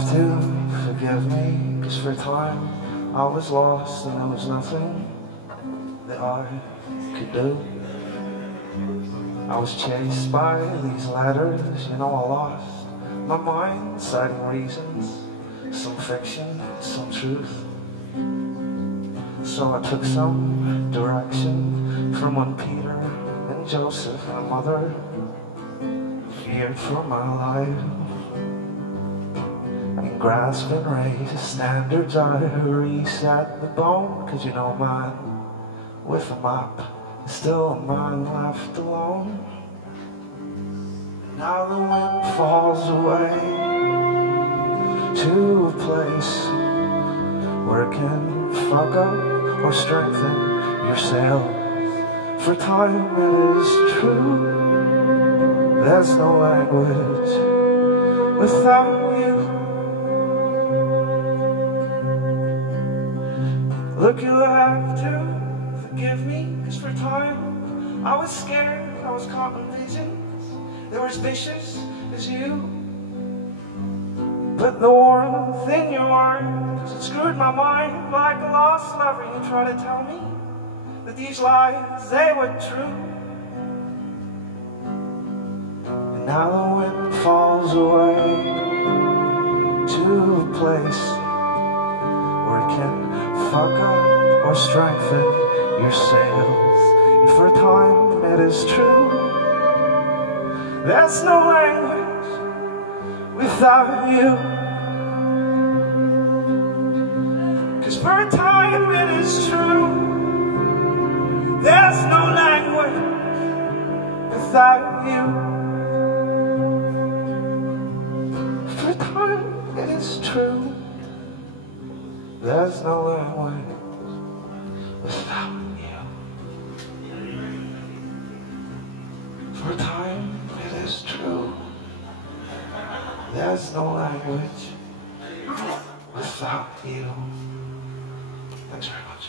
have to forgive me, 'cause for a time I was lost and there was nothing that I could do. I was chased by these letters, you know, I lost my mind, citing reasons, some fiction, some truth. So I took some direction from when Peter and Joseph and mother feared for my life. And grasp and raise standards, I reset the bone, 'cause you know mine, with a map, is still a mine left alone. Now the wind falls away to a place where it can fuck up or strengthen your sails. For time it is true, there's no language without you. Look, you'll have to forgive me, 'cause for time I was scared, I was caught in visions. They were as vicious as you. But the warmth in your words, it screwed my mind like a lost lover. You try to tell me that these lies, they were true. And now the wind falls away to a place where it can fuck up or strengthen your sails. And for a time it is true, there's no language without you. 'Cause for a time it is true, there's no language without you. For a time it is true, there's no language without you. For a time it is true, there's no language without you. Thanks very much.